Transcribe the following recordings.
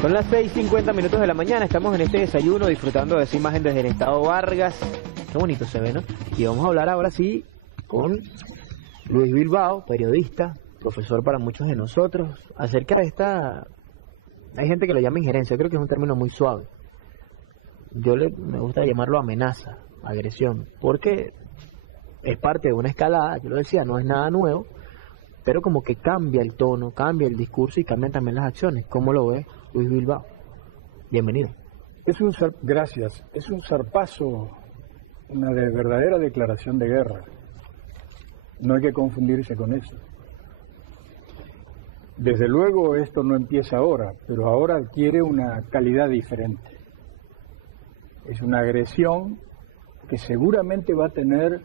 Son las 6:50 de la mañana, estamos en este desayuno disfrutando de esa imagen desde el estado Vargas. Qué bonito se ve, ¿no? Y vamos a hablar ahora sí con Luis Bilbao, periodista, profesor para muchos de nosotros, acerca de esta... Hay gente que lo llama injerencia, yo creo que es un término muy suave. Me gusta llamarlo amenaza, agresión, porque es parte de una escalada, yo lo decía, no es nada nuevo, pero como que cambia el tono, cambia el discurso y cambian también las acciones. ¿Cómo lo ve Luis Bilbao? Bienvenido. Gracias. Es un zarpazo, una verdadera declaración de guerra. No hay que confundirse con eso. Desde luego esto no empieza ahora, pero ahora adquiere una calidad diferente. Es una agresión que seguramente va a tener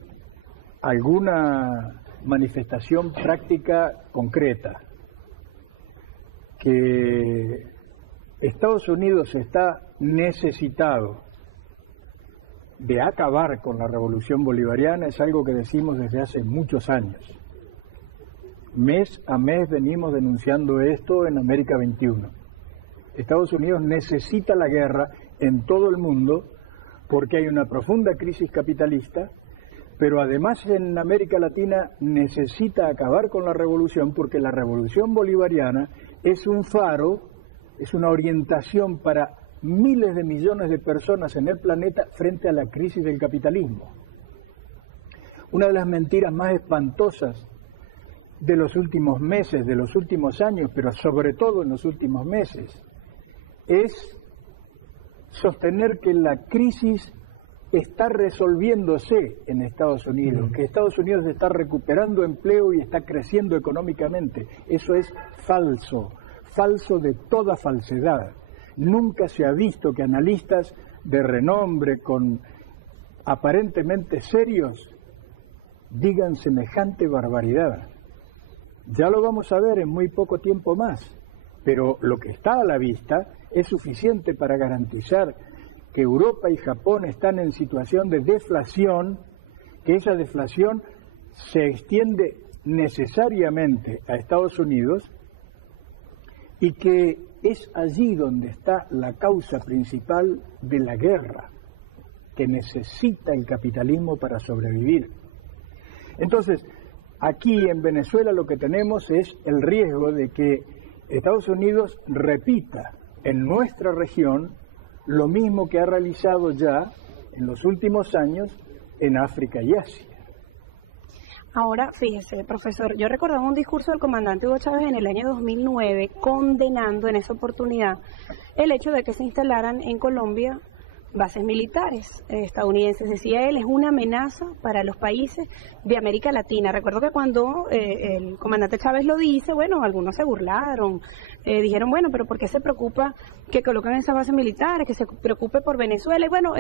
alguna manifestación práctica concreta, que Estados Unidos está necesitado de acabar con la revolución bolivariana es algo que decimos desde hace muchos años. Mes a mes venimos denunciando esto en América 21. Estados Unidos necesita la guerra en todo el mundo porque hay una profunda crisis capitalista, pero además en América Latina necesita acabar con la revolución porque la revolución bolivariana es un faro, es una orientación para miles de millones de personas en el planeta frente a la crisis del capitalismo. Una de las mentiras más espantosas de los últimos meses, de los últimos años, pero sobre todo en los últimos meses, es sostener que la crisis está resolviéndose en Estados Unidos, que Estados Unidos está recuperando empleo y está creciendo económicamente. Eso es falso, falso de toda falsedad. Nunca se ha visto que analistas de renombre, con aparentemente serios, digan semejante barbaridad. Ya lo vamos a ver en muy poco tiempo más, pero lo que está a la vista es suficiente para garantizar que Europa y Japón están en situación de deflación, que esa deflación se extiende necesariamente a Estados Unidos y que es allí donde está la causa principal de la guerra que necesita el capitalismo para sobrevivir. Entonces, aquí en Venezuela lo que tenemos es el riesgo de que Estados Unidos repita en nuestra región lo mismo que ha realizado ya en los últimos años en África y Asia. Ahora, fíjese, profesor, yo recordaba un discurso del comandante Hugo Chávez en el año 2009 condenando en esa oportunidad el hecho de que se instalaran en Colombia bases militares estadounidenses. Decía él, es una amenaza para los países de América Latina. Recuerdo que cuando el comandante Chávez lo dice, bueno, algunos se burlaron, dijeron, bueno, pero ¿por qué se preocupa que colocan esas bases militares, que se preocupe por Venezuela? Y bueno,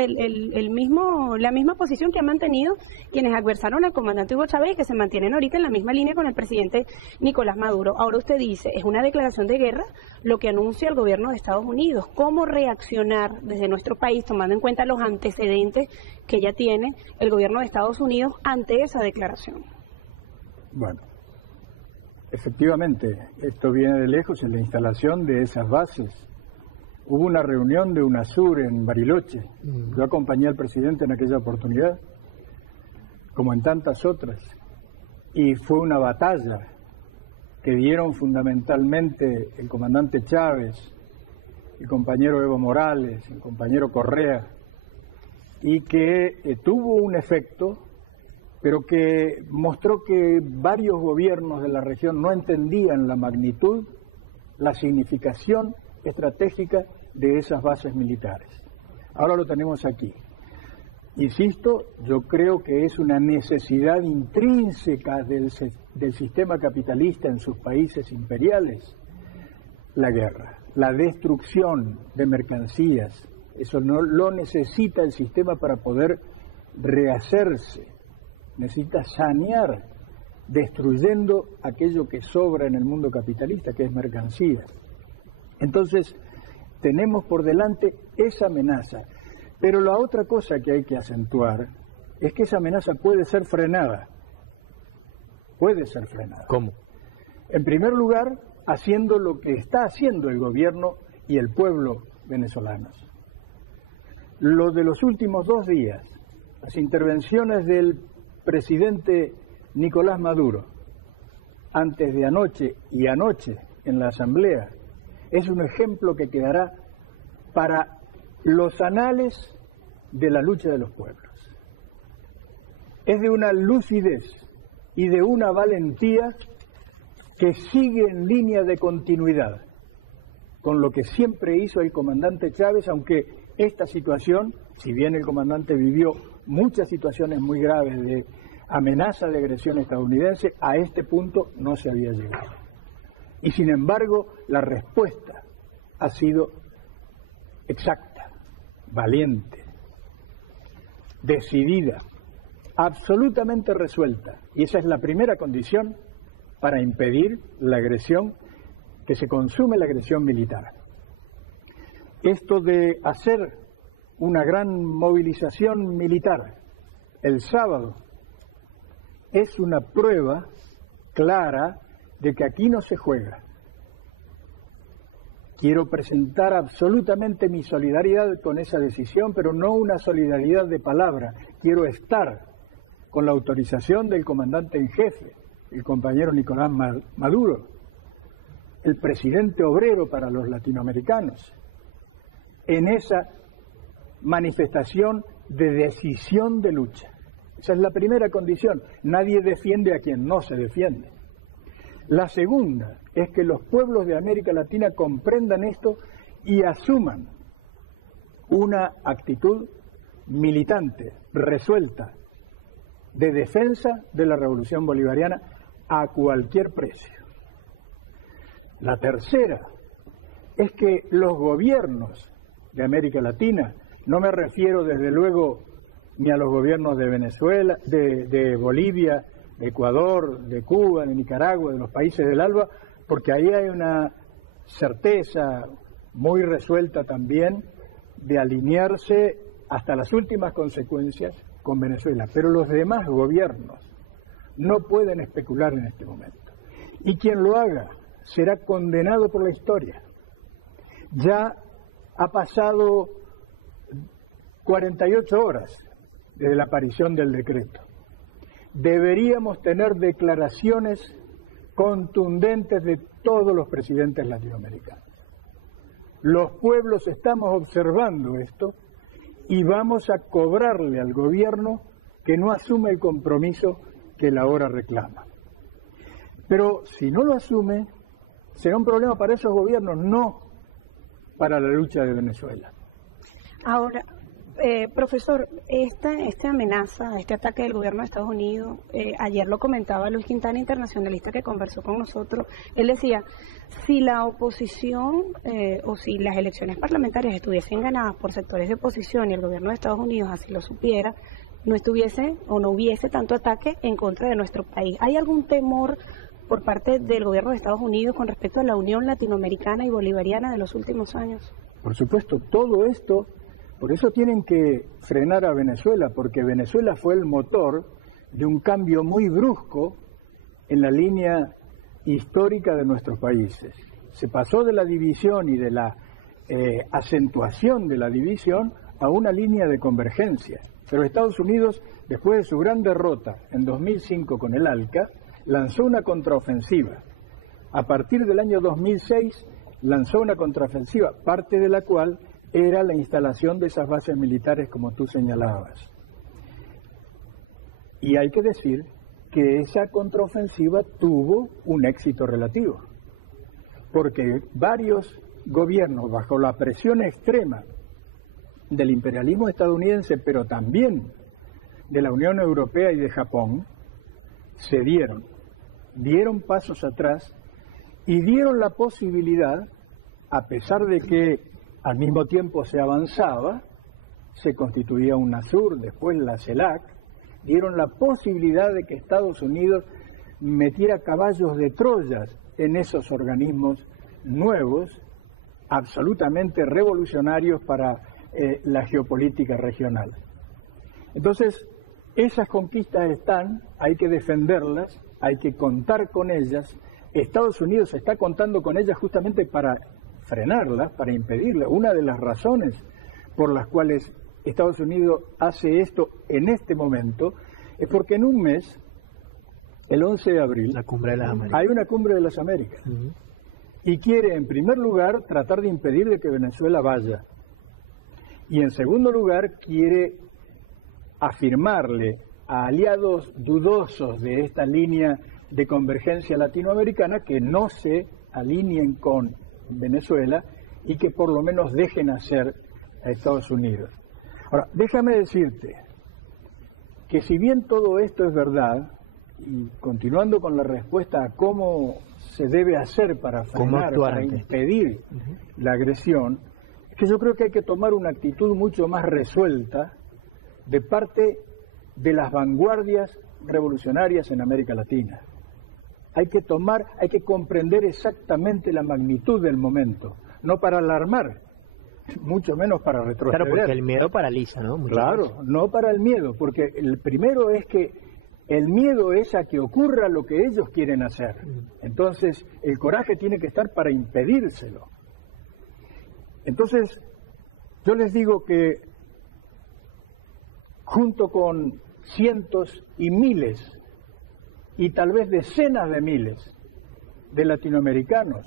la misma posición que han mantenido quienes adversaron al comandante Hugo Chávez y que se mantienen ahorita en la misma línea con el presidente Nicolás Maduro. Ahora usted dice, es una declaración de guerra lo que anuncia el gobierno de Estados Unidos. ¿Cómo reaccionar desde nuestro país, tomando en cuenta los antecedentes que ya tiene el gobierno de Estados Unidos ante esa declaración? Bueno, efectivamente, esto viene de lejos en la instalación de esas bases. Hubo una reunión de UNASUR en Bariloche. Yo acompañé al presidente en aquella oportunidad, como en tantas otras, y fue una batalla que dieron fundamentalmente el comandante Chávez, el compañero Evo Morales, el compañero Correa, y que tuvo un efecto, pero que mostró que varios gobiernos de la región no entendían la magnitud, la significación estratégica de esas bases militares. Ahora lo tenemos aquí. Insisto, yo creo que es una necesidad intrínseca del sistema capitalista en sus países imperiales, la guerra. La destrucción de mercancías, eso no lo necesita el sistema para poder rehacerse, necesita sanear, destruyendo aquello que sobra en el mundo capitalista, que es mercancías. Entonces, tenemos por delante esa amenaza, pero la otra cosa que hay que acentuar es que esa amenaza puede ser frenada. Puede ser frenada. ¿Cómo? En primer lugar, haciendo lo que está haciendo el gobierno y el pueblo venezolanos. Lo de los últimos 2 días, las intervenciones del presidente Nicolás Maduro, antes de anoche y anoche en la Asamblea, es un ejemplo que quedará para los anales de la lucha de los pueblos. Es de una lucidez y de una valentía que sigue en línea de continuidad con lo que siempre hizo el comandante Chávez, aunque esta situación, si bien el comandante vivió muchas situaciones muy graves de amenaza de agresión estadounidense, a este punto no se había llegado. Y sin embargo, la respuesta ha sido exacta, valiente, decidida, absolutamente resuelta. Y esa es la primera condición para impedir la agresión, que se consume la agresión militar. Esto de hacer una gran movilización militar el sábado es una prueba clara de que aquí no se juega. Quiero presentar absolutamente mi solidaridad con esa decisión, pero no una solidaridad de palabra. Quiero estar con la autorización del comandante en jefe, el compañero Nicolás Maduro, el presidente obrero para los latinoamericanos, en esa manifestación de decisión de lucha. Esa es la primera condición. Nadie defiende a quien no se defiende. La segunda es que los pueblos de América Latina comprendan esto y asuman una actitud militante, resuelta, de defensa de la revolución bolivariana a cualquier precio. La tercera es que los gobiernos de América Latina, no me refiero desde luego ni a los gobiernos de Venezuela, de Bolivia, de Ecuador, de Cuba, de Nicaragua, de los países del ALBA, porque ahí hay una certeza muy resuelta también de alinearse hasta las últimas consecuencias con Venezuela. Pero los demás gobiernos no pueden especular en este momento. Y quien lo haga será condenado por la historia. Ya ha pasado 48 horas desde la aparición del decreto. Deberíamos tener declaraciones contundentes de todos los presidentes latinoamericanos. Los pueblos estamos observando esto y vamos a cobrarle al gobierno que no asume el compromiso que la hora reclama. Pero si no lo asume, será un problema para esos gobiernos, no para la lucha de Venezuela. Ahora, profesor, esta amenaza, este ataque del gobierno de Estados Unidos, ayer lo comentaba Luis Quintana, internacionalista que conversó con nosotros, él decía, si la oposición o si las elecciones parlamentarias estuviesen ganadas por sectores de oposición y el gobierno de Estados Unidos así lo supiera, no estuviese o no hubiese tanto ataque en contra de nuestro país. ¿Hay algún temor por parte del gobierno de Estados Unidos con respecto a la unión latinoamericana y bolivariana de los últimos años? Por supuesto, todo esto, por eso tienen que frenar a Venezuela, porque Venezuela fue el motor de un cambio muy brusco en la línea histórica de nuestros países. Se pasó de la división y de la acentuación de la división a una línea de convergencia. Pero Estados Unidos, después de su gran derrota en 2005 con el ALCA, lanzó una contraofensiva. A partir del año 2006 lanzó una contraofensiva, parte de la cual era la instalación de esas bases militares como tú señalabas. Y hay que decir que esa contraofensiva tuvo un éxito relativo, porque varios gobiernos, bajo la presión extrema del imperialismo estadounidense, pero también de la Unión Europea y de Japón, dieron pasos atrás y dieron la posibilidad, a pesar de que al mismo tiempo se avanzaba, se constituía UNASUR, después la CELAC, dieron la posibilidad de que Estados Unidos metiera caballos de Troya en esos organismos nuevos, absolutamente revolucionarios para la geopolítica regional. Entonces, esas conquistas están, hay que defenderlas, hay que contar con ellas. Estados Unidos está contando con ellas justamente para frenarla, para impedirla. Una de las razones por las cuales Estados Unidos hace esto en este momento es porque en un mes, el 11 de abril, La cumbre de las Américas. hay una cumbre de las Américas. Y quiere, en primer lugar, tratar de impedir de que Venezuela vaya. Y en segundo lugar, quiere afirmarle a aliados dudosos de esta línea de convergencia latinoamericana que no se alineen con Venezuela y que por lo menos dejen hacer a Estados Unidos. Ahora, déjame decirte que si bien todo esto es verdad, y continuando con la respuesta a cómo se debe hacer para frenar, para impedir la agresión, es que yo creo que hay que tomar una actitud mucho más resuelta de parte de las vanguardias revolucionarias en América Latina. Hay que comprender exactamente la magnitud del momento, no para alarmar, mucho menos para retroceder. Claro, porque el miedo paraliza, ¿no? Claro, no para el miedo, porque el primero es que el miedo es a que ocurra lo que ellos quieren hacer. Entonces, el coraje tiene que estar para impedírselo. Entonces, yo les digo que junto con cientos y miles, y tal vez decenas de miles de latinoamericanos,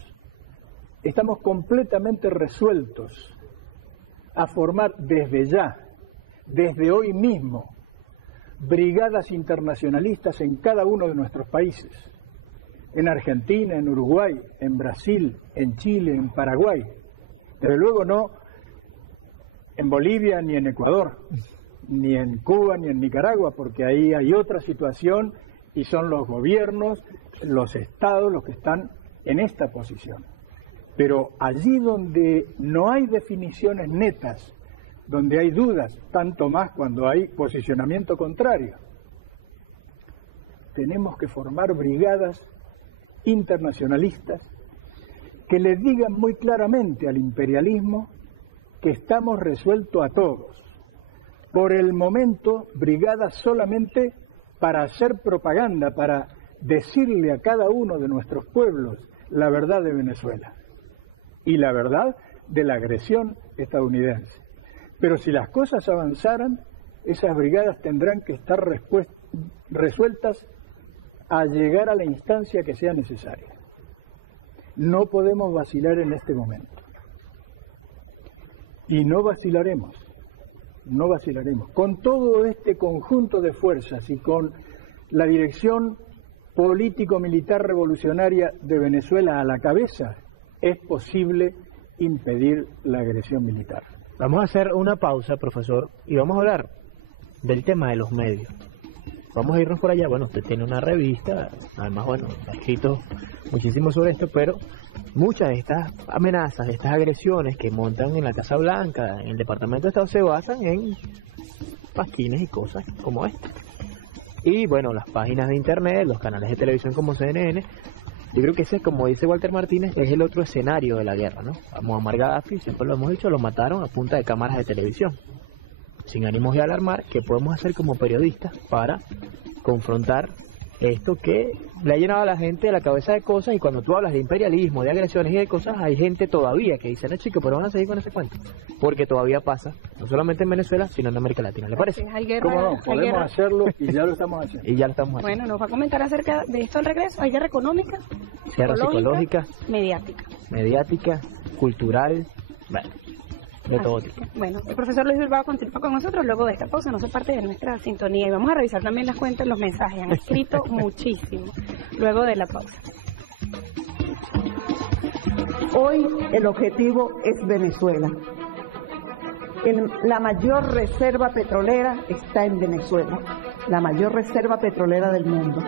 estamos completamente resueltos a formar desde ya, desde hoy mismo, brigadas internacionalistas en cada uno de nuestros países, en Argentina, en Uruguay, en Brasil, en Chile, en Paraguay, pero luego no en Bolivia ni en Ecuador, ni en Cuba ni en Nicaragua, porque ahí hay otra situación y son los gobiernos, los estados los que están en esta posición. Pero allí donde no hay definiciones netas, donde hay dudas, tanto más cuando hay posicionamiento contrario, tenemos que formar brigadas internacionalistas que le digan muy claramente al imperialismo que estamos resueltos a todos. Por el momento, brigadas solamente para hacer propaganda, para decirle a cada uno de nuestros pueblos la verdad de Venezuela y la verdad de la agresión estadounidense. Pero si las cosas avanzaran, esas brigadas tendrán que estar resueltas a llegar a la instancia que sea necesaria. No podemos vacilar en este momento. Y no vacilaremos. No vacilaremos. Con todo este conjunto de fuerzas y con la dirección político-militar revolucionaria de Venezuela a la cabeza, es posible impedir la agresión militar. Vamos a hacer una pausa, profesor, y vamos a hablar del tema de los medios. Vamos a irnos por allá. Bueno, usted tiene una revista, además, bueno, ha escrito muchísimo sobre esto, pero muchas de estas amenazas, de estas agresiones que montan en la Casa Blanca, en el Departamento de Estado, se basan en pasquines y cosas como esta. Y bueno, las páginas de internet, los canales de televisión como CNN, yo creo que ese, como dice Walter Martínez, es el otro escenario de la guerra, ¿no? A Muammar Gaddafi, siempre lo hemos dicho, lo mataron a punta de cámaras de televisión. Sin ánimos de alarmar, ¿qué podemos hacer como periodistas para confrontar esto que le ha llenado a la gente de la cabeza de cosas? Y cuando tú hablas de imperialismo, de agresiones y de cosas, hay gente todavía que dice, no chicos, pero van a seguir con ese cuento, porque todavía pasa, no solamente en Venezuela, sino en América Latina. ¿Le parece? ¿Cómo no? Podemos hacerlo y ya lo estamos haciendo. Y ya lo estamos haciendo. Bueno, nos va a comentar acerca de esto al regreso. Hay guerra económica, guerra psicológica, mediática, cultural, bueno, de todo tipo. Bueno, el profesor Luis Bilbao continúa con nosotros luego de esta pausa, no se parte de nuestra sintonía, y vamos a revisar también las cuentas, los mensajes, han escrito muchísimo luego de la pausa. Hoy el objetivo es Venezuela. La mayor reserva petrolera está en Venezuela, la mayor reserva petrolera del mundo.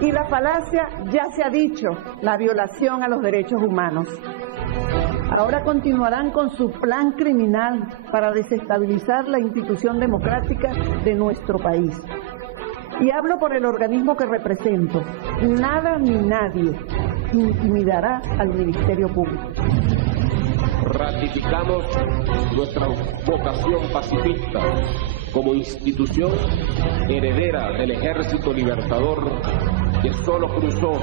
Y la falacia ya se ha dicho, la violación a los derechos humanos. Ahora continuarán con su plan criminal para desestabilizar la institución democrática de nuestro país. Y hablo por el organismo que represento. Nada ni nadie intimidará al Ministerio Público. Ratificamos nuestra vocación pacifista como institución heredera del Ejército Libertador que solo cruzó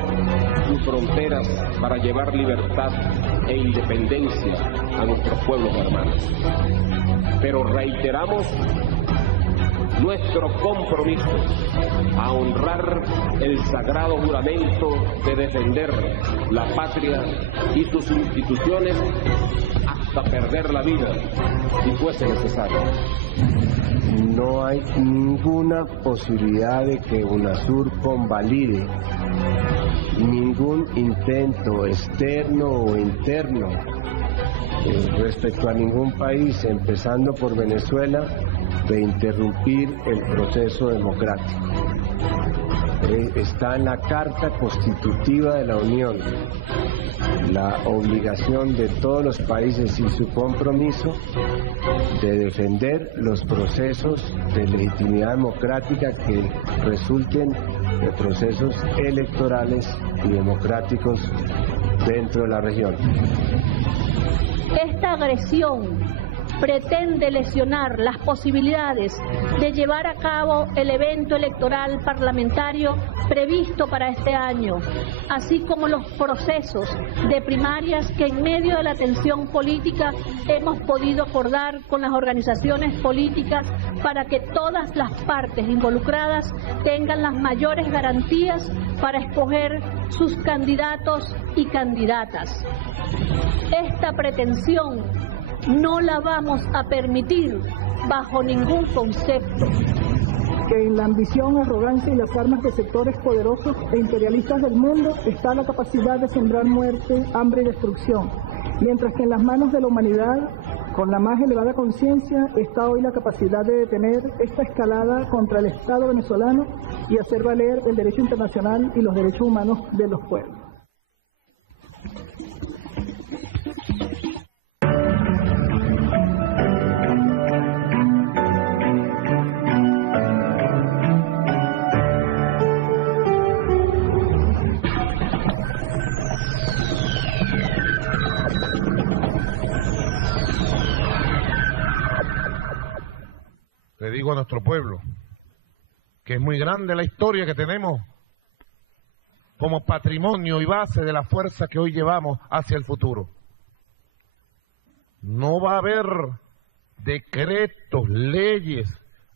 sus fronteras para llevar libertad e independencia a nuestros pueblos hermanos. Pero reiteramos nuestro compromiso a honrar el sagrado juramento de defender la patria y sus instituciones hasta perder la vida, si fuese necesario. No hay ninguna posibilidad de que UNASUR convalide ningún intento externo o interno respecto a ningún país, empezando por Venezuela, de interrumpir el proceso democrático. Está en la Carta Constitutiva de la Unión la obligación de todos los países y su compromiso de defender los procesos de legitimidad democrática que resulten de procesos electorales y democráticos dentro de la región. Esta agresión pretende lesionar las posibilidades de llevar a cabo el evento electoral parlamentario previsto para este año, así como los procesos de primarias que en medio de la tensión política hemos podido acordar con las organizaciones políticas para que todas las partes involucradas tengan las mayores garantías para escoger sus candidatos y candidatas. Esta pretensión no la vamos a permitir bajo ningún concepto. Que en la ambición, arrogancia y las armas de sectores poderosos e imperialistas del mundo está la capacidad de sembrar muerte, hambre y destrucción, mientras que en las manos de la humanidad, con la más elevada conciencia, está hoy la capacidad de detener esta escalada contra el Estado venezolano y hacer valer el derecho internacional y los derechos humanos de los pueblos. Le digo a nuestro pueblo que es muy grande la historia que tenemos como patrimonio y base de la fuerza que hoy llevamos hacia el futuro. No va a haber decretos, leyes,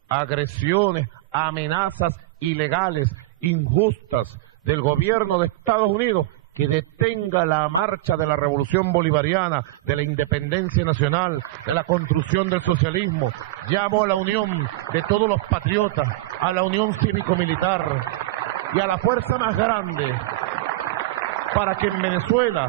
agresiones, amenazas ilegales, injustas del gobierno de Estados Unidos que detenga la marcha de la revolución bolivariana, de la independencia nacional, de la construcción del socialismo. Llamo a la unión de todos los patriotas, a la unión cívico-militar y a la fuerza más grande para que en Venezuela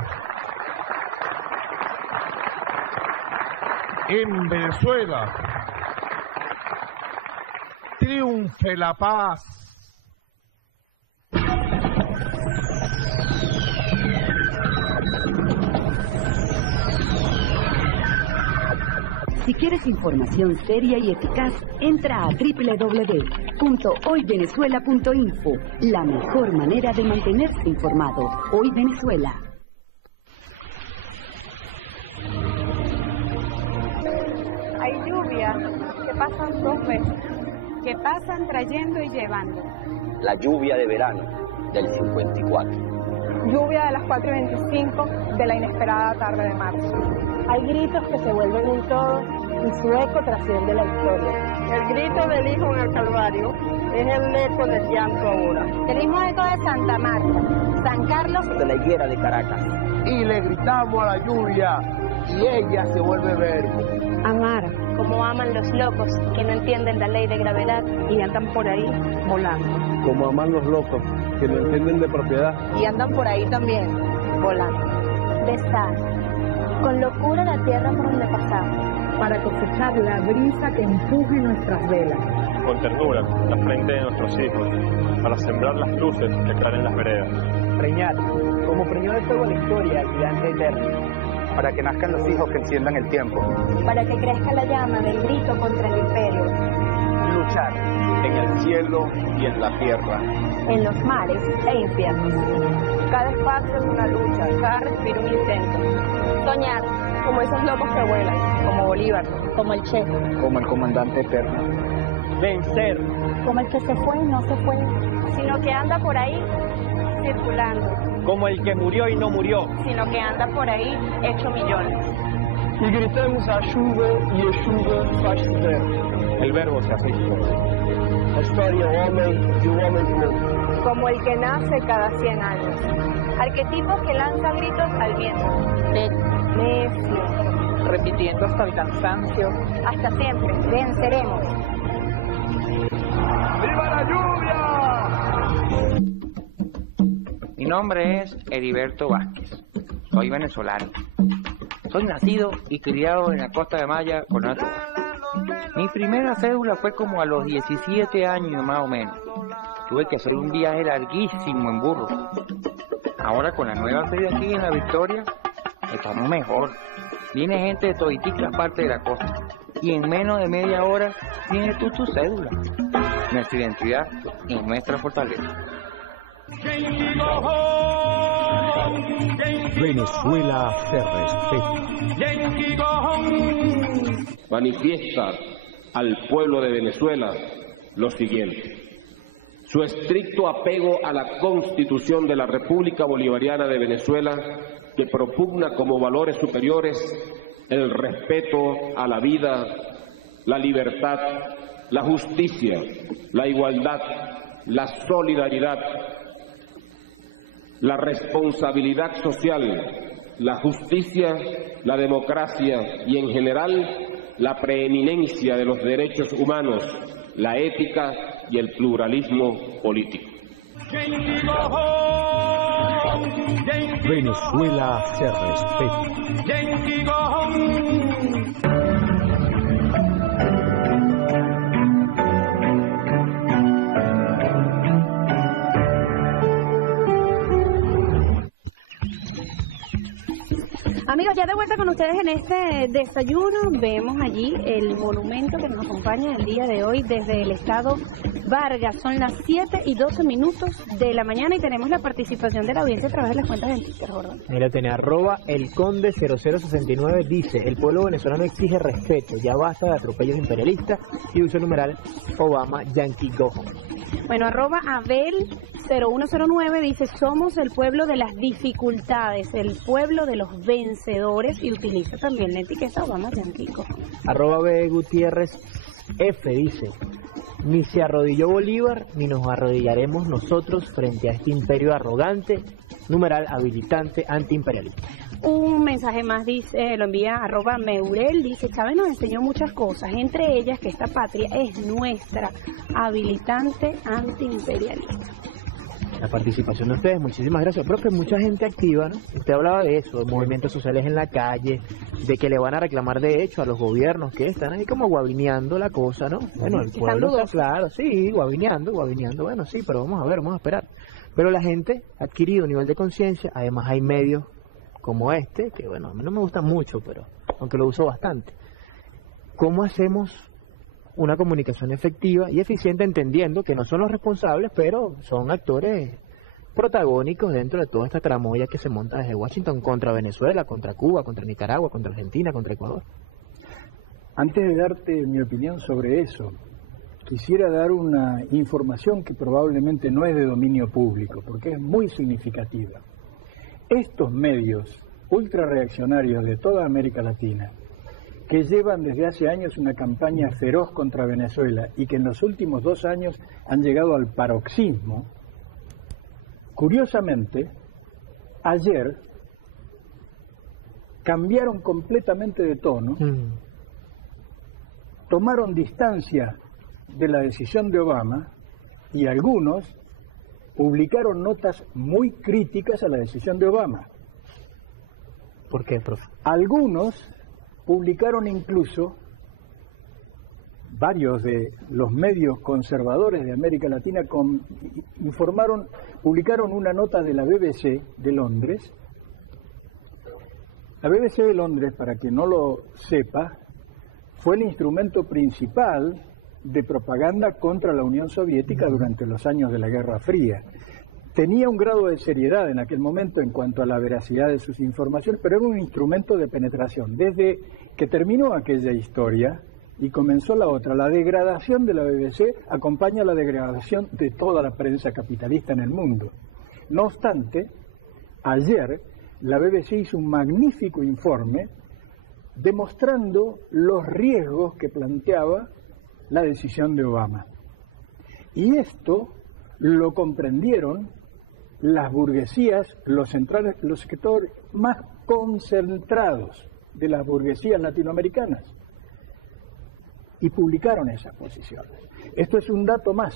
triunfe la paz. Si quieres información seria y eficaz, entra a www.hoyvenezuela.info, la mejor manera de mantenerse informado. Hoy Venezuela. Hay lluvias que pasan 2 veces, que pasan trayendo y llevando. La lluvia de verano del 54. Lluvia de las 4:25 de la inesperada tarde de marzo. Hay gritos que se vuelven un todo y su eco trasciende la historia. El grito del Hijo en el Calvario es el eco del llanto ahora. El mismo eco de Santa Marta, San Carlos de la higuera de Caracas. Y le gritamos a la lluvia y ella se vuelve verbo. Amar, como aman los locos que no entienden la ley de gravedad y andan por ahí volando. Como aman los locos que no entienden de propiedad y andan por ahí también volando. De estar con locura la tierra por donde pasamos, para cosechar la brisa que empuje nuestras velas. Con ternura, la frente de nuestros hijos, para sembrar las luces que caen en las veredas. Preñar, como preñó de fuego la historia gigante eterna, para que nazcan los hijos que enciendan el tiempo. Para que crezca la llama del grito contra el imperio. Luchar en el cielo y en la tierra. En los mares e infiernos. Cada espacio es una lucha, cada respiro un intento. Soñar, como esos locos que vuelan, como Bolívar, como el Che, como el comandante eterno. Vencer, como el que se fue y no se fue, sino que anda por ahí circulando. Como el que murió y no murió. Sino que anda por ahí hecho millones. E gritamos a chuva e a chuva faz chover. El verbo se hace historia. A história é o homem e o homem do mundo. Como el que nace cada 100 años. Arquetipo que lanza gritos al viento. Necio. Repitiendo hasta el cansancio. Hasta siempre. Venceremos. ¡Viva la lluvia! Mi nombre es Heriberto Vázquez. Soy venezolano. Soy nacido y criado en la costa de Maya, Colombia. Mi primera cédula fue como a los 17 años más o menos. Tuve que hacer un viaje larguísimo en burro. Ahora con la nueva sede aquí en La Victoria, estamos mejor. Viene gente de toditita parte de la costa. Y en menos de media hora tienes tú tu cédula. Nuestra identidad y nuestra fortaleza. Venezuela se respeta. Manifiesta al pueblo de Venezuela lo siguiente. Su estricto apego a la Constitución de la República Bolivariana de Venezuela, que propugna como valores superiores el respeto a la vida, la libertad, la justicia, la igualdad, la solidaridad, la responsabilidad social, la justicia, la democracia y en general la preeminencia de los derechos humanos, la ética y el pluralismo político. Venezuela se respeta. Amigos, ya de vuelta con ustedes en este desayuno, vemos allí el monumento que nos acompaña el día de hoy desde el estado Vargas. Son las 7:12 de la mañana y tenemos la participación de la audiencia a través de las cuentas del Twitter, Gordon. Mira, tiene @elconde0069, dice: el pueblo venezolano exige respeto, ya basta de atropellos imperialistas, y usa el numeral Obama Yankee Go. Bueno, @Abel0109 dice: somos el pueblo de las dificultades, el pueblo de los vencedores, y utiliza también la etiqueta Obama Yankee Go. @B Gutiérrez F dice: ni se arrodilló Bolívar, ni nos arrodillaremos nosotros frente a este imperio arrogante, numeral habilitante antiimperialista. Un mensaje más dice, lo envía @Meurel, dice: Chávez nos enseñó muchas cosas, entre ellas que esta patria es nuestra, habilitante antiimperialista. La participación de ustedes, muchísimas gracias. Profe, mucha gente activa, ¿no? Usted hablaba de eso, de movimientos sociales en la calle, de que le van a reclamar de hecho a los gobiernos que están ahí como guabineando la cosa, ¿no? Bueno, el pueblo está claro, sí, guabineando, bueno, sí, pero vamos a ver, vamos a esperar. Pero la gente ha adquirido un nivel de conciencia, además hay medios como este, que bueno, a mí no me gustan mucho, pero aunque lo uso bastante. ¿Cómo hacemos una comunicación efectiva y eficiente, entendiendo que no son los responsables, pero son actores protagónicos dentro de toda esta tramoya que se monta desde Washington contra Venezuela, contra Cuba, contra Nicaragua, contra Argentina, contra Ecuador? Antes de darte mi opinión sobre eso, quisiera dar una información que probablemente no es de dominio público, porque es muy significativa. Estos medios ultrarreaccionarios de toda América Latina, que llevan desde hace años una campaña feroz contra Venezuela y que en los últimos 2 años han llegado al paroxismo, curiosamente, ayer cambiaron completamente de tono, tomaron distancia de la decisión de Obama y algunos publicaron notas muy críticas a la decisión de Obama. ¿Por qué, profe? Algunos publicaron incluso, varios de los medios conservadores de América Latina publicaron una nota de la BBC de Londres. La BBC de Londres, para quien no lo sepa, fue el instrumento principal de propaganda contra la Unión Soviética durante los años de la Guerra Fría. Tenía un grado de seriedad en aquel momento en cuanto a la veracidad de sus informaciones, pero era un instrumento de penetración. Desde que terminó aquella historia y comenzó la otra, la degradación de la BBC acompaña a la degradación de toda la prensa capitalista en el mundo. No obstante, ayer la BBC hizo un magnífico informe demostrando los riesgos que planteaba la decisión de Obama. Y esto lo comprendieron las burguesías, los sectores más concentrados de las burguesías latinoamericanas, y publicaron esas posiciones. Esto es un dato más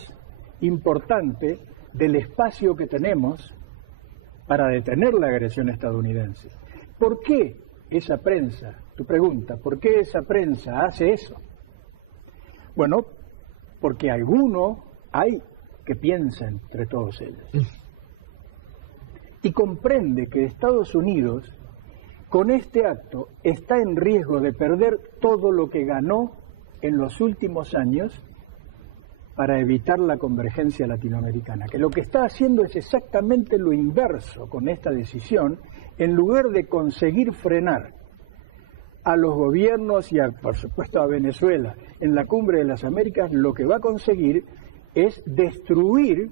importante del espacio que tenemos para detener la agresión estadounidense. ¿Por qué esa prensa, tu pregunta, por qué esa prensa hace eso? Bueno, porque alguno hay que piensa entre todos ellos y comprende que Estados Unidos con este acto está en riesgo de perder todo lo que ganó en los últimos años para evitar la convergencia latinoamericana, que lo que está haciendo es exactamente lo inverso con esta decisión. En lugar de conseguir frenar a los gobiernos y, por supuesto, a Venezuela en la Cumbre de las Américas, lo que va a conseguir es destruir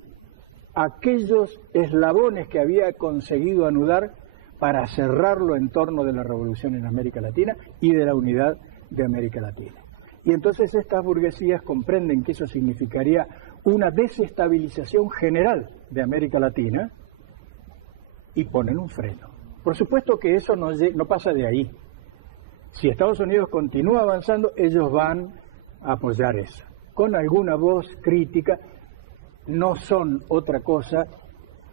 aquellos eslabones que había conseguido anudar para cerrarlo en torno de la revolución en América Latina y de la unidad de América Latina. Y entonces estas burguesías comprenden que eso significaría una desestabilización general de América Latina y ponen un freno. Por supuesto que eso no pasa de ahí. Si Estados Unidos continúa avanzando, ellos van a apoyar eso. Con alguna voz crítica, no son otra cosa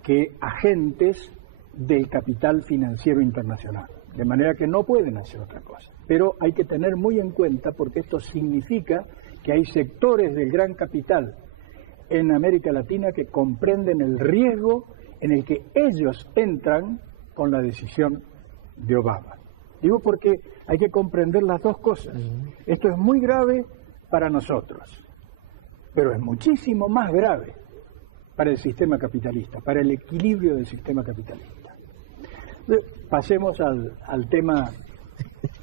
que agentes del capital financiero internacional. De manera que no pueden hacer otra cosa. Pero hay que tener muy en cuenta, porque esto significa que hay sectores del gran capital en América Latina que comprenden el riesgo en el que ellos entran con la decisión de Obama. Digo porque hay que comprender las dos cosas. Esto es muy grave para nosotros, pero es muchísimo más grave para el sistema capitalista, para el equilibrio del sistema capitalista. Pasemos al tema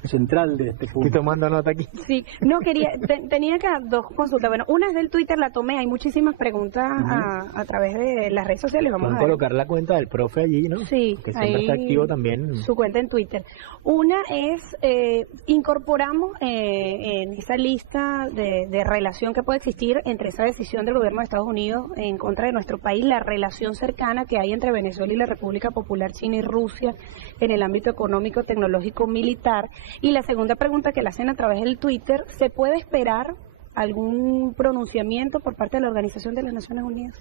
central de este punto. Estoy tomando nota aquí. Sí, no quería, tenía acá dos consultas. Bueno, una es del Twitter, la tomé, hay muchísimas preguntas a través de las redes sociales. Vamos a colocar la cuenta del profe allí, ¿no? Sí, que siempre está activo también. Su cuenta en Twitter. Una es, incorporamos en esa lista de relación que puede existir entre esa decisión del gobierno de Estados Unidos en contra de nuestro país, la relación cercana que hay entre Venezuela y la República Popular China y Rusia en el ámbito económico, tecnológico, militar. Y la segunda pregunta que la hacen a través del Twitter, ¿se puede esperar algún pronunciamiento por parte de la Organización de las Naciones Unidas?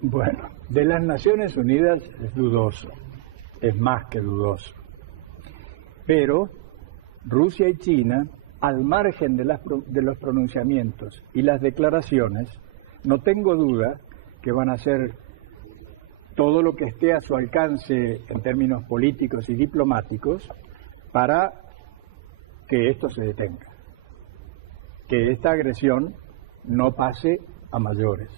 Bueno, de las Naciones Unidas es dudoso, es más que dudoso. Pero Rusia y China, al margen de los pronunciamientos y las declaraciones, no tengo duda que van a hacer todo lo que esté a su alcance en términos políticos y diplomáticos para que esto se detenga, que esta agresión no pase a mayores.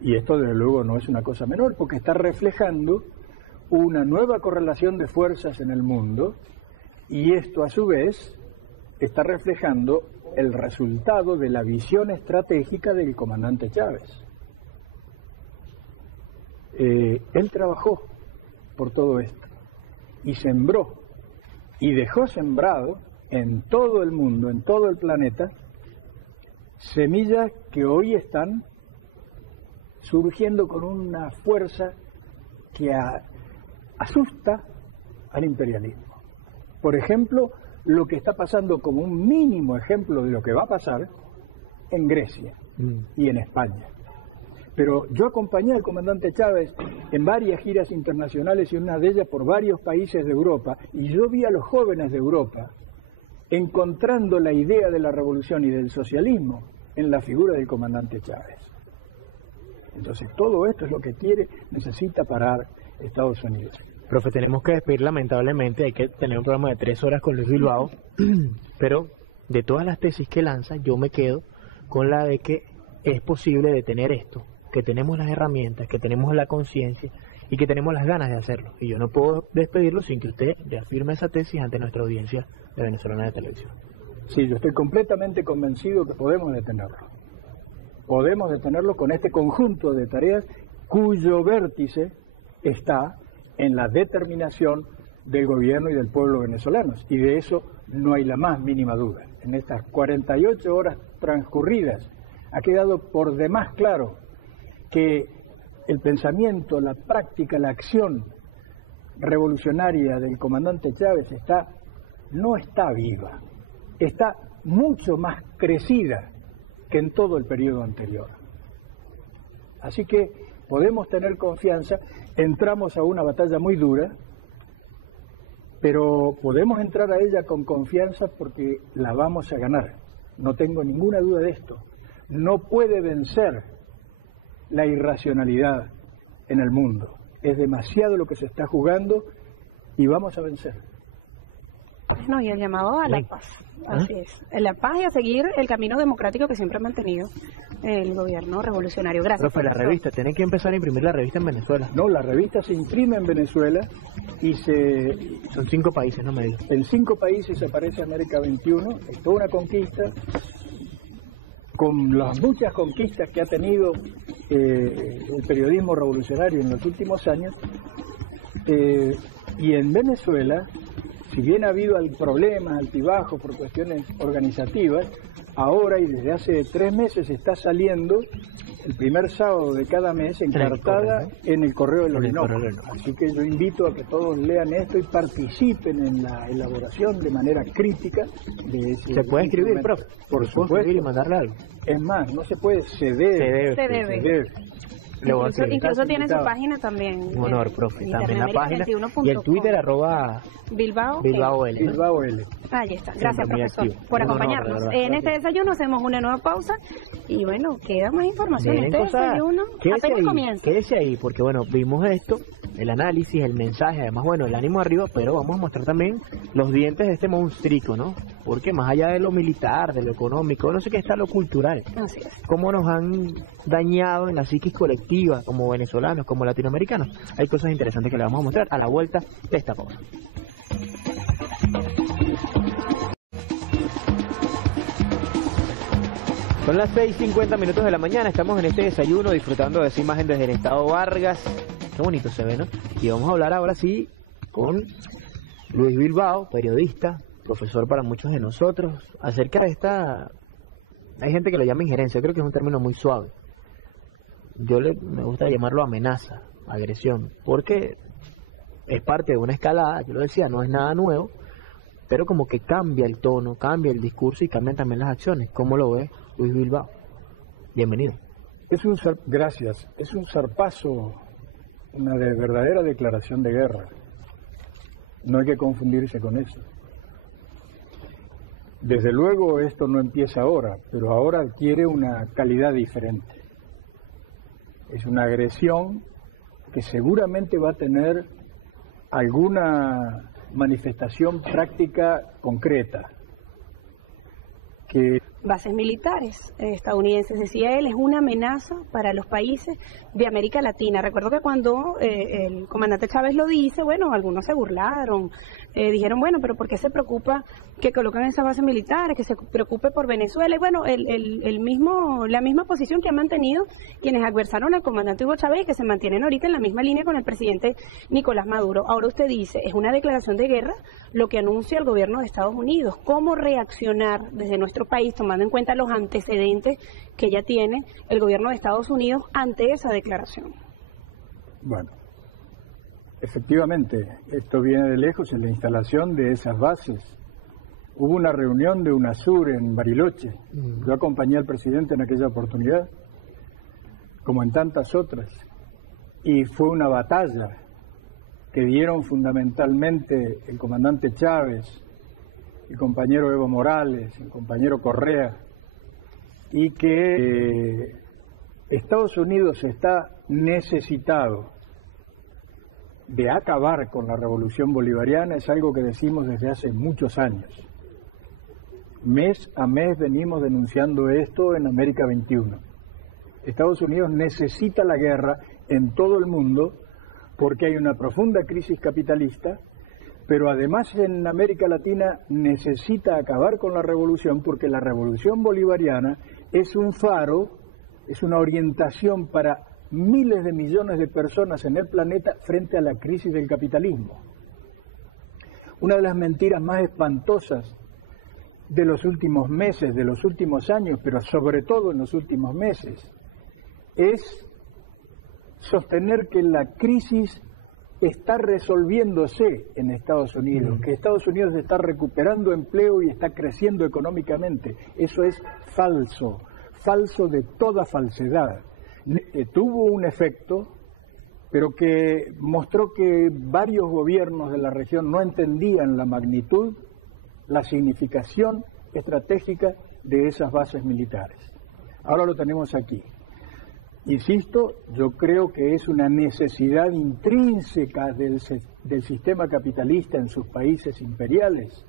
Y esto desde luego no es una cosa menor, porque está reflejando una nueva correlación de fuerzas en el mundo, y esto a su vez está reflejando el resultado de la visión estratégica del comandante Chávez. Él trabajó por todo esto y sembró y dejó sembrado en todo el mundo, en todo el planeta, semillas que hoy están surgiendo con una fuerza que asusta al imperialismo. Por ejemplo, lo que está pasando como un mínimo ejemplo de lo que va a pasar en Grecia y en España. Pero yo acompañé al comandante Chávez en varias giras internacionales y una de ellas por varios países de Europa, y yo vi a los jóvenes de Europa encontrando la idea de la revolución y del socialismo en la figura del comandante Chávez. Entonces todo esto es lo que necesita parar Estados Unidos. Profe, tenemos que despedir lamentablemente, hay que tener un programa de 3 horas con Luis Bilbao, pero de todas las tesis que lanza, yo me quedo con la de que es posible detener esto, que tenemos las herramientas, que tenemos la conciencia y que tenemos las ganas de hacerlo. Y yo no puedo despedirlo sin que usted ya firme esa tesis ante nuestra audiencia de Venezolana de Televisión. Sí, yo estoy completamente convencido que podemos detenerlo. Podemos detenerlo con este conjunto de tareas cuyo vértice está en la determinación del gobierno y del pueblo venezolanos, y de eso no hay la más mínima duda. En estas 48 horas transcurridas ha quedado por demás claro que el pensamiento, la práctica, la acción revolucionaria del comandante Chávez no está viva, está mucho más crecida que en todo el periodo anterior. Así que podemos tener confianza, entramos a una batalla muy dura, pero podemos entrar a ella con confianza porque la vamos a ganar. No tengo ninguna duda de esto. No puede vencer la irracionalidad en el mundo. Es demasiado lo que se está jugando y vamos a vencer. No, y el llamado a la paz. Así es. La paz y a seguir el camino democrático que siempre ha mantenido el gobierno revolucionario. Gracias. Profe, la revista, tienen que empezar a imprimir la revista en Venezuela. No, la revista se imprime en Venezuela y Son 5 países, no me digas. En 5 países aparece América 21, es toda una conquista, con las muchas conquistas que ha tenido el periodismo revolucionario en los últimos años, y en Venezuela, si bien ha habido problemas, altibajos por cuestiones organizativas, ahora y desde hace 3 meses está saliendo el primer sábado de cada mes encartada en el Correo del Orinoco. Así que yo invito a que todos lean esto y participen en la elaboración de manera crítica de ese. ¿Se puede escribir, profe? Por supuesto. Escribir y mandarle algo. Es más, no se puede, se debe. Incluso tiene su página también. Un honor, profe. También la página. Y el Twitter Bilbao L. Bilbao L. Ahí está. Gracias, profesor, por acompañarnos. En este desayuno hacemos una nueva pausa y bueno, queda más información. Este desayuno apenas comienza. Quédese ahí, porque bueno, vimos esto, el análisis, el mensaje, además bueno, el ánimo arriba, pero vamos a mostrar también los dientes de este monstruito, ¿no? Porque más allá de lo militar, de lo económico, no sé qué, está lo cultural. Así es. Cómo nos han dañado en la psiquis colectiva, como venezolanos, como latinoamericanos. Hay cosas interesantes que le vamos a mostrar a la vuelta de esta pausa. Son las 6:50 de la mañana, estamos en este desayuno disfrutando de esa imagen desde el estado Vargas. Qué bonito se ve, ¿no? Y vamos a hablar ahora sí con Luis Bilbao, periodista, profesor para muchos de nosotros, acerca de esta... Hay gente que lo llama injerencia, creo que es un término muy suave. Me gusta llamarlo amenaza, agresión, porque es parte de una escalada, yo lo decía, no es nada nuevo, pero como que cambia el tono, cambia el discurso y cambian también las acciones. ¿Cómo lo ve Luis Bilbao? Bienvenido. Gracias. Es un zarpazo, una verdadera declaración de guerra. No hay que confundirse con eso. Desde luego esto no empieza ahora, pero ahora adquiere una calidad diferente. Es una agresión que seguramente va a tener alguna manifestación práctica concreta. Bases militares estadounidenses, decía él, es una amenaza para los países de América Latina. Recuerdo que cuando el comandante Chávez lo dice, bueno, algunos se burlaron, dijeron, bueno, pero ¿por qué se preocupa que colocan esas bases militares, que se preocupe por Venezuela? Y bueno, la misma posición que han mantenido quienes adversaron al comandante Hugo Chávez y que se mantienen ahorita en la misma línea con el presidente Nicolás Maduro. Ahora usted dice, es una declaración de guerra lo que anuncia el gobierno de Estados Unidos. ¿Cómo reaccionar desde nuestro país, tomando en cuenta los antecedentes que ya tiene el gobierno de Estados Unidos ante esa declaración? Bueno, efectivamente, esto viene de lejos en la instalación de esas bases. Hubo una reunión de UNASUR en Bariloche. Yo acompañé al presidente en aquella oportunidad, como en tantas otras, y fue una batalla que dieron fundamentalmente el comandante Chávez, el compañero Evo Morales, el compañero Correa, y que Estados Unidos está necesitado de acabar con la revolución bolivariana, es algo que decimos desde hace muchos años. Mes a mes venimos denunciando esto en América 21. Estados Unidos necesita la guerra en todo el mundo porque hay una profunda crisis capitalista, pero además en América Latina necesita acabar con la revolución porque la revolución bolivariana es un faro, es una orientación para miles de millones de personas en el planeta frente a la crisis del capitalismo. Una de las mentiras más espantosas de los últimos meses, de los últimos años, pero sobre todo en los últimos meses, es sostener que la crisis está resolviéndose en Estados Unidos, que Estados Unidos está recuperando empleo y está creciendo económicamente. Eso es falso, falso de toda falsedad. Tuvo un efecto, pero que mostró que varios gobiernos de la región no entendían la magnitud, la significación estratégica de esas bases militares. Ahora lo tenemos aquí. Insisto, yo creo que es una necesidad intrínseca del sistema capitalista en sus países imperiales,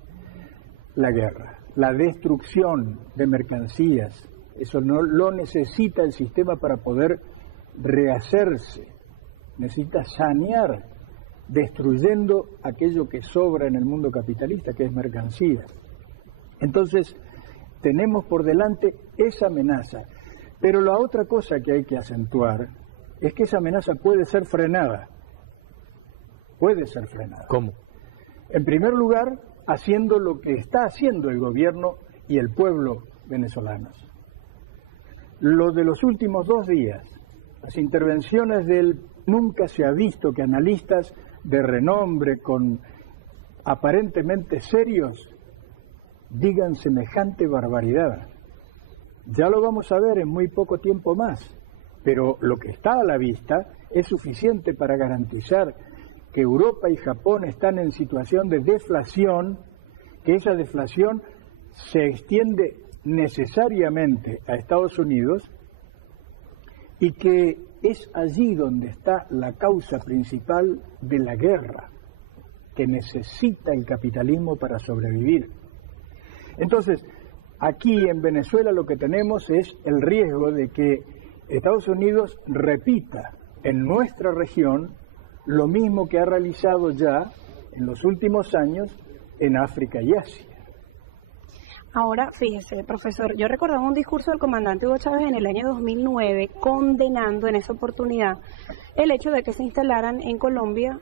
la guerra, la destrucción de mercancías. Eso no lo necesita el sistema para poder rehacerse. Necesita sanear, destruyendo aquello que sobra en el mundo capitalista, que es mercancías. Entonces, tenemos por delante esa amenaza. Pero la otra cosa que hay que acentuar es que esa amenaza puede ser frenada. Puede ser frenada. ¿Cómo? En primer lugar, haciendo lo que está haciendo el gobierno y el pueblo venezolanos. Lo de los últimos 2 días, las intervenciones del... Nunca se ha visto que analistas de renombre, con aparentemente serios, digan semejante barbaridad. Ya lo vamos a ver en muy poco tiempo más, pero lo que está a la vista es suficiente para garantizar que Europa y Japón están en situación de deflación, que esa deflación se extiende necesariamente a Estados Unidos y que es allí donde está la causa principal de la guerra que necesita el capitalismo para sobrevivir. Entonces, aquí en Venezuela lo que tenemos es el riesgo de que Estados Unidos repita en nuestra región lo mismo que ha realizado ya en los últimos años en África y Asia. Ahora, fíjese, profesor, yo recordaba un discurso del comandante Hugo Chávez en el año 2009 condenando en esa oportunidad el hecho de que se instalaran en Colombia